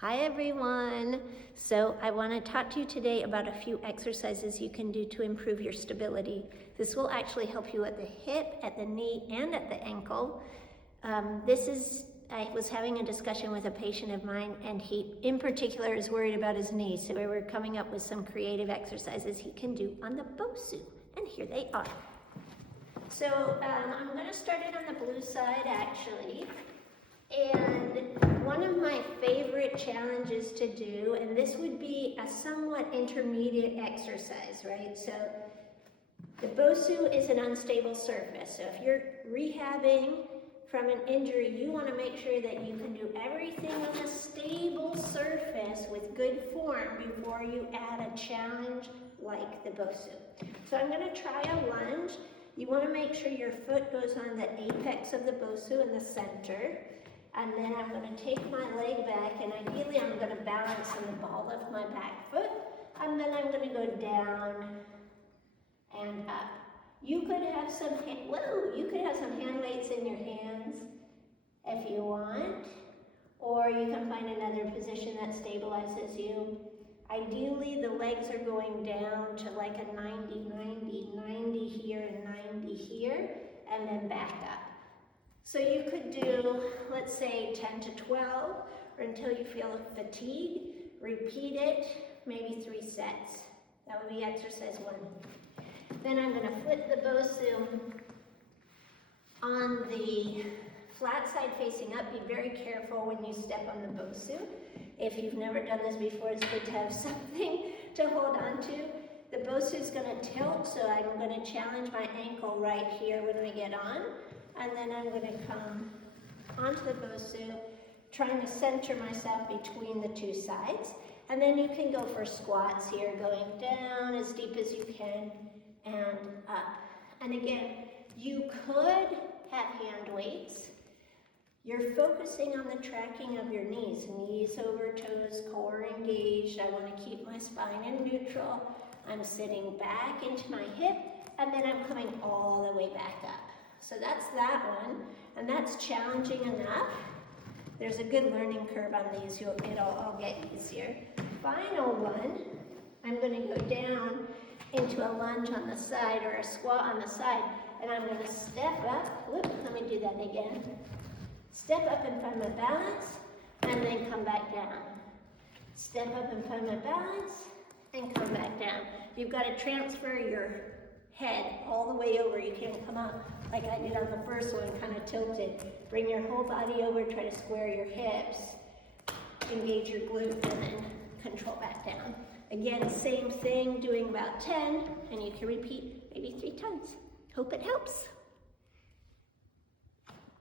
Hi everyone. So I want to talk to you today about a few exercises you can do to improve your stability. This will actually help you at the hip, at the knee, and at the ankle. I was having a discussion with a patient of mine, and he in particular is worried about his knee. So we were coming up with some creative exercises he can do on the BOSU, and here they are. So I'm going to start it on the blue side actually. And one of my favorite challenges to do, and this would be a somewhat intermediate exercise, right? So the BOSU is an unstable surface. So if you're rehabbing from an injury, you want to make sure that you can do everything on a stable surface with good form before you add a challenge like the BOSU. So I'm going to try a lunge. You want to make sure your foot goes on the apex of the BOSU in the center. And then I'm going to take my leg back, and ideally I'm going to balance on the ball of my back foot. And then I'm going to go down and up. You could have some hand weights in your hands if you want, or you can find another position that stabilizes you. Ideally, the legs are going down to like a 90, 90, 90 here and 90 here, and then back up. So you could do, let's say 10 to 12, or until you feel fatigue. Repeat it, maybe 3 sets. That would be exercise 1. Then I'm going to flip the BOSU on the flat side facing up. Be very careful when you step on the BOSU. If you've never done this before, it's good to have something to hold on to. The BOSU is going to tilt, so I'm going to challenge my ankle right here when I get on. And then I'm going to come onto the BOSU, trying to center myself between the 2 sides. And then you can go for squats here, going down as deep as you can and up. And again, you could have hand weights. You're focusing on the tracking of your knees over toes, core engaged. I want to keep my spine in neutral. I'm sitting back into my hip, and then I'm coming all the way back up. So that's that one, and that's challenging enough. There's a good learning curve on these. It'll all get easier. Final one, I'm going to go down into a lunge on the side or a squat on the side, and I'm going to step up. Let me do that again. Step up and find my balance, and then come back down. Step up and find my balance, and come back down. You've got to transfer your head all the way over. You can't come up like I did on the first one, kind of tilted. Bring your whole body over, try to square your hips, engage your glutes, and then control back down. Again, same thing, doing about 10, and you can repeat maybe 3 times. Hope it helps.